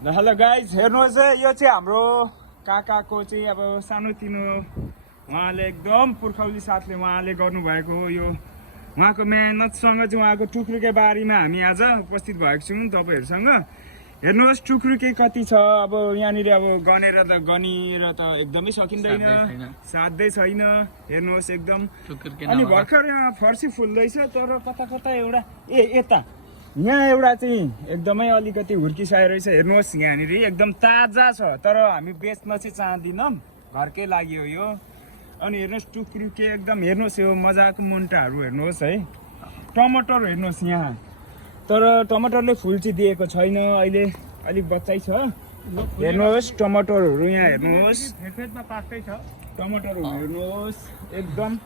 Hello guys, हेर्नुहोस् है, यो चाहिँ हाम्रो काकाको चाहिँ अब सानोतिनो उहाँले एकदम पुर्खौली साथले उहाँले गर्नुभएको हो। यो उहाँको मेहनतसँग चाहिँ उहाँको टुक्रुके बारीमा हामी आज उपस्थित भएको छौँ तपाईँहरूसँग। हेर्नुहोस् टुक्रुके कति छ। अब यहाँनिर अब गनेर त गनिएर त एकदमै सकिँदैन, साध्यै छैन। हेर्नुहोस् एकदम। अनि भर्खर यहाँ फर्सी फुल्दैछ, तर कता कता एउटा यता यहाँ एउटा चाहिँ एकदमै अलिकति हुर्किसकेको रहेछ। हेर्नुहोस् यहाँनिर एकदम ताजा छ, तर हामी बेच्न चाहिँ चाहँदैनौँ, घरकै लागि हो यो। अनि हेर्नुहोस् टुक्रुके एकदम हेर्नुहोस्, यो मजाको मुन्टाहरू हेर्नुहोस् है। टमाटर हेर्नुहोस् यहाँ, तर टमाटरले फुल चाहिँ दिएको छैन, अहिले अलिक बच्चै छ। हेर्नुहोस् टमाटरहरू यहाँ हेर्नुहोस्, टमाटरहरू हेर्नुहोस् एकदम।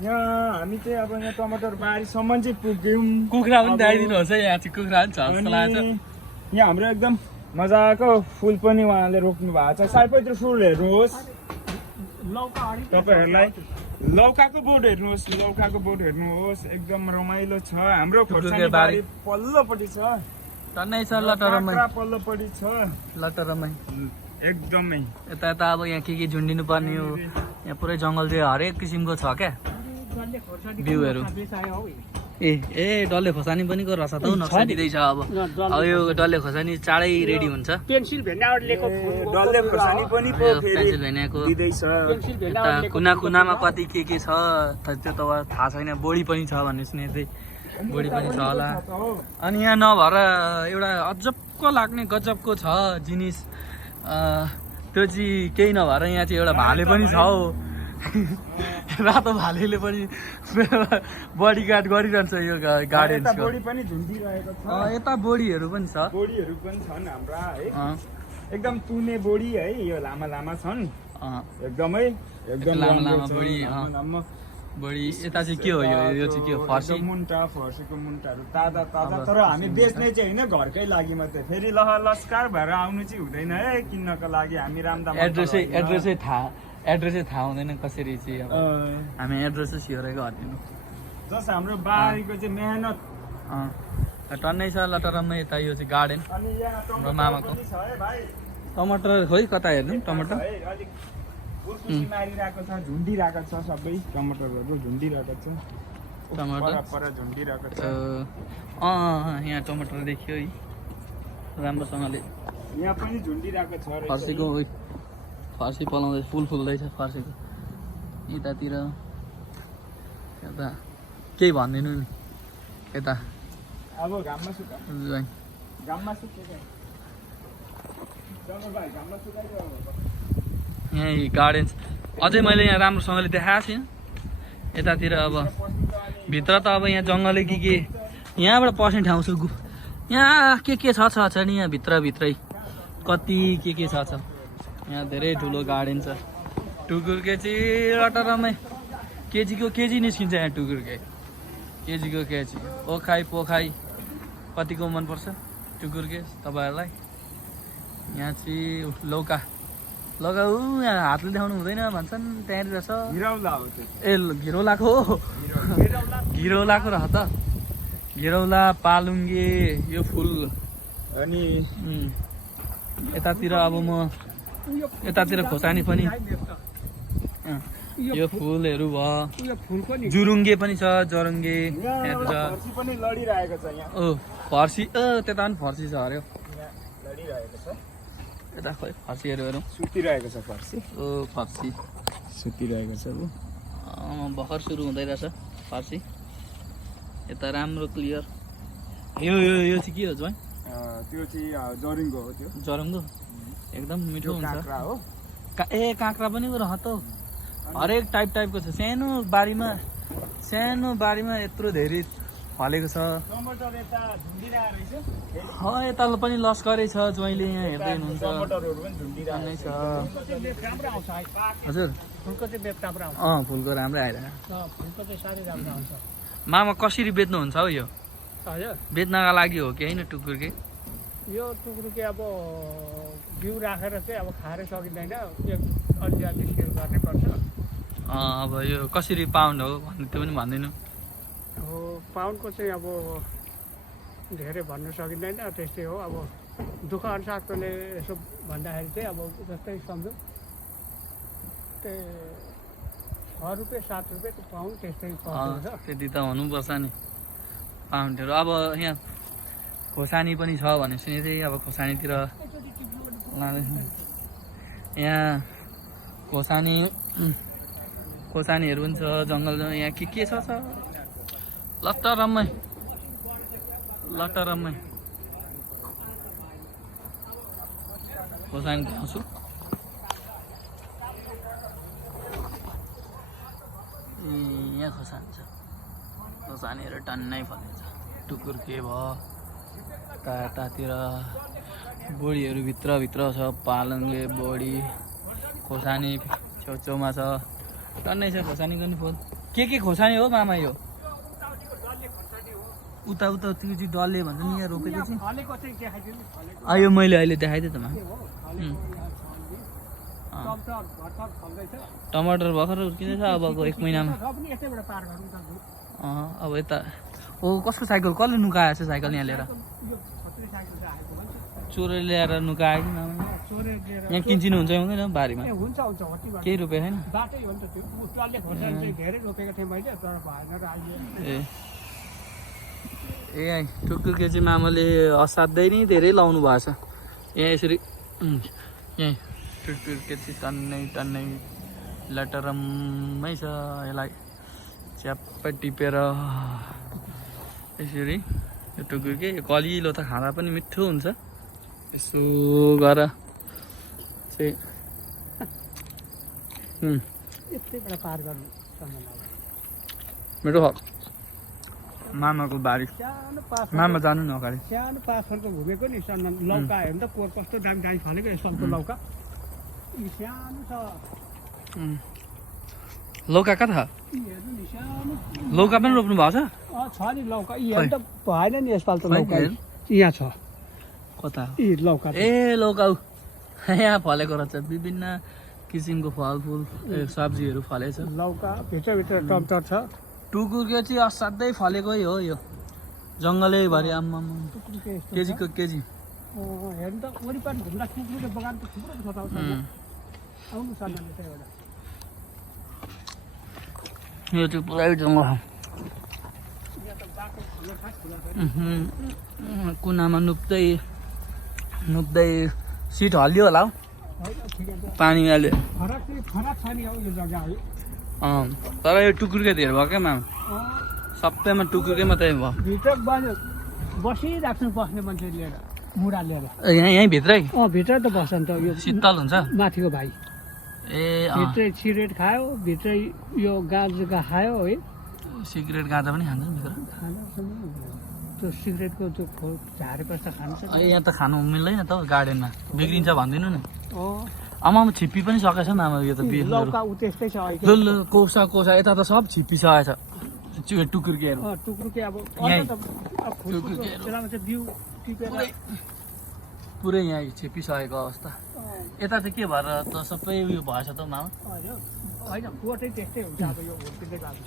यहाँ हामी चाहिँ अब यहाँ टमाटर बारीसम्म चाहिँ पुग्यौँ। कुखुरा पनि दाइदिनुहोस् है, यहाँ चाहिँ कुखुरा पनि छ जस्तो लाग्छ। यहाँ हाम्रो एकदम मजाको फुल पनि उहाँले रोप्नु भएको छ। सयपत्री फुल हेर्नुहोस् तपाईँहरूलाई। लौकाको बोट हेर्नुहोस्, लौकाको बोट हेर्नुहोस् एकदम रमाइलो छ। हाम्रो खोर्सानी बारी पल्लोपट्टि छ, टन्नै छ लटरमै, पल्लोपट्टि छ लटरमै एकदमै। यता यता अब यहाँ के झुन्डिनु पर्ने हो, यहाँ पुरै जङ्गल चाहिँ हरेक किसिमको छ क्या बिउहरू। ए डल्ले खोर्सानी पनि को रसा त नक्सा दिँदैछ। अब यो डल्ले खोर्सानी चाँडै रेडी हुन्छ। डल्ले खोर्सानी पनि पेन्सिलभेनियाको यता कुना कुनामा कति के छ त्यो त थाहा छैन। बोडी पनि छ भन्ने सुनेको थिएँ, बोडी पनि छ होला। अनि यहाँ नभएर एउटा अजबको लाग्ने गजबको छ जिनिस, त्यो चाहिँ केही नभएर यहाँ चाहिँ एउटा भाले पनि छ हो। रातो भालेले पनि बडी गार्ड गरिरहन्छ यो गार्डनको। यता बोडीहरू पनि छ, बोडीहरू पनि छन् हाम्रा है, एकदम तुने बोडी है। यो लामा लामा छन् एकदमै, एकदम लामा लामा बोडी। बोडी यता चाहिँ के हो यो चाहिँ के हो? फर्सी मुन्टा, फर्सीको मुन्टाहरू ताजा ताजा, तर हामी बेच्ने चाहिँ होइन, घरकै लागि मात्रै। फेरि लस्कार भएर आउनु चाहिँ हुँदैन है किन्नको लागि। हामी रामदाम एड्रेसै थाहा हुँदैन कसरी चाहिँ। अब हामी एड्रेसै सियोरै गरिदिनु। जस हाम्रो बारीको चाहिँ मेहनत टन्नै छ लटरमै। यता यो चाहिँ गार्डन हाम्रो मामाको। टमाटर खोइ कता हेर्नु, टमाटर मारिरहेको छ, झुन्डिरहेको छ, सबै टमाटरहरू झुन्डिरहेको छ, टमाटर झुन्डिरहेको छ। यहाँ टमाटर देखियो है राम्रोसँगले। यहाँ पनि झुन्डिरहेको छ। फर्सीको फर्सी पलाउँदै फुल फुल्दैछ फर्सीको। यतातिर यता केही भनिदिनु नि यता। अब घाममा सुका, घाममा सुकेको यहीँ गार्डन अझै मैले यहाँ राम्रोसँगले देखाएको छैन। यतातिर अब भित्र त अब यहाँ जङ्गलै के यहाँबाट पस्ने ठाउँ छ। यहाँ के छ नि यहाँ भित्रै कति के छ। यहाँ धेरै ठुलो गार्डन छ। टुकुर्के चाहिँ लटरमै केजी निस्किन्छ यहाँ टुकुर्के, केजीको केजी। पोखाई कतिको मनपर्छ टुकुर्के तपाईँहरूलाई? यहाँ चाहिँ लौका यहाँ हातले देखाउनु हुँदैन भन्छन्, त्यहाँनिर छ। ए घिरौलाको हो, घिरौलाको रह त, घिरौला पालुङ्गे यो फुल। अनि यतातिर अब म यतातिर खोर्सानी पनि, यो फुलहरू भयो। जुरुङ्गे पनि छ, जरुङ्गे ओ फर्सी त्यता पनि फर्सी छ अरे। यता खोइ फर्सीहरू हेरौँ, सुतिरहेको छ फर्सी। फर्सी सुतिरहेको छ। भर्खर सुरु हुँदै रहेछ फर्सी। यता राम्रो क्लियर। यो चाहिँ के हो ज्वाइँ? त्यो चाहिँ जरुङ्गो हो। त्यो जरुङ्गो एकदम मिठो हुन्छ। काँक्रा पनि रह त, हरेक टाइपको छ। सानो बारीमा यत्रो धेरै फलेको छ। यता पनि लस्करै छ ज्वाइँले, यहाँ हेर्दै हुनुहुन्छ। हजुर फुलको राम्रै आइरहेको। मामा कसरी बेच्नुहुन्छ हौ यो? बेच्नका लागि हो कि होइन टुकुर्के? यो टुक्रुके अब बिउ राखेर चाहिँ अब खाएर सकिँदैन, अलि सेल गर्ने पर्छ। अब यो कसरी पाउन्ड हो भन्ने त्यो पनि भन्दिनु। पाउन्डको चाहिँ अब धेरै भन्न सकिँदैन त्यस्तै हो अब दुःख अनुसारकोले यसो भन्दाखेरि चाहिँ अब जस्तै सम्झौँ त्यही 6 रुपियाँ 7 रुपियाँ पाउन्ड त्यस्तै पर्छ त्यति त हुनुपर्छ नि पाउन्डहरू अब यहाँ खोर्सानी पनि छ भने सुने चाहिँ अब खोर्सानीतिर लाँदैछ यहाँ खोर्सानीहरू पनि छ जङ्गल यहाँ के छ लट्टरम्मै खोर्सानी देखाउँछु यहाँ खोर्सानी छ खोर्सानीहरू टन्नै फलेको छ टुकुर्के भयो यतातिर बोडीहरू भित्र छ पालङ्गे बोडी खोर्सानी छेउछेउमा छ टन्नै छ खोर्सानीको नि फुल के खोर्सानी हो मामा यो उता त्यो चाहिँ डल्ले भन्छ नि यहाँ रोपेको चाहिँ यो मैले अहिले देखाइदिएँ त मामा टमाटर भर्खर हुर्किँदैछ अबको 1 महिनामा अब यता कसको साइकल कसले नुकाएको छ साइकल यहाँ लिएर चोरेर ल्याएर नुकायो कि मामा यहाँ किन्चिनु हुन्छ हुँदैन बारीमा केही रुपियाँ छैन ए टुकुर्के चाहिँ मामाले असाध्यै नै धेरै लाउनु भएको छ यहाँ यसरी यहीँ टुकुर्के चाहिँ टन्नै लटरम्मै छ यसलाई च्याप्पै टिपेर यसरी यो टुकुर्के कलिलो त खाँदा पनि मिठो हुन्छ यसो गर चाहिँ मिठो मामाको बारी मामा जानु न अगाडि सानो पासहरूको घुमेको नि लौका हेर्नु त कोर कस्तो दामी फलेको यसको लौका सानो छ लौका कहाँ छ लौका पनि रोप्नु भएको छ नि लौका हेर्नु त भएन नि यसपालि त लौका यहाँ छ कता लौका ए लौका यहाँ फलेको रहेछ विभिन्न किसिमको फलफुल सब्जीहरू फलेछ लौका भित्रभित्र टमाटर छ टुकुर्के चाहिँ असाध्यै फलेकै हो यो जङ्गलै भरि आम्मा केजीको केजी हेर्नु त वरिपरि घुम्दा टुक्रुके बगान त थुप्रो छ आउनु सामान्य चाहिँ एउटा यो चाहिँ पुरै जङ्गल कुनामा नुप्दै सिट हल्लियो होला हौ पानी अहिले तर यो टुकुर्के धेरै भयो क्या मामा सबैमा टुकुर्के मात्रै भयो भित्र बसिराख्नु बस्ने मान्छे लिएर मुढा लिएर यहीँ भित्रै भित्र त बस्छ नि त यो शीतल हुन्छ माथिको भाइ ए भित्रै सिगरेट खायो भित्रै यो गाँजा खायो है सिगरेट गाँजा पनि खान्छ भित्र त्यो सिगरेटको त्यो झारेपछि त खान्छ यहाँ त खानु मिल्दैन त गार्डनमा बिग्रिन्छ भनिदिनु नि आमा छिप्पी पनि सकेछ मामा यो त लौका उ त्यस्तै छ ल कोसा यता त सब छिप्पिसकेछ टुकुर्केहरू टुक्रुके अब पुरै यहाँ छिप्पिसकेको अवस्था यता चाहिँ के भएर त सबै उयो भएछ त मामा होइन कोटै त्यस्तै हुन्छ अब यो हुर्किँदै गएको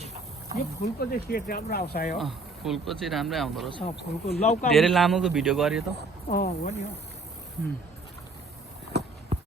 यो फुलको चाहिँ सेट राम्रो आउँछ यो फुलको चाहिँ राम्रै आउँदो रहेछ फुलको लौका धेरै लामोको भिडियो गरेँ त हो नि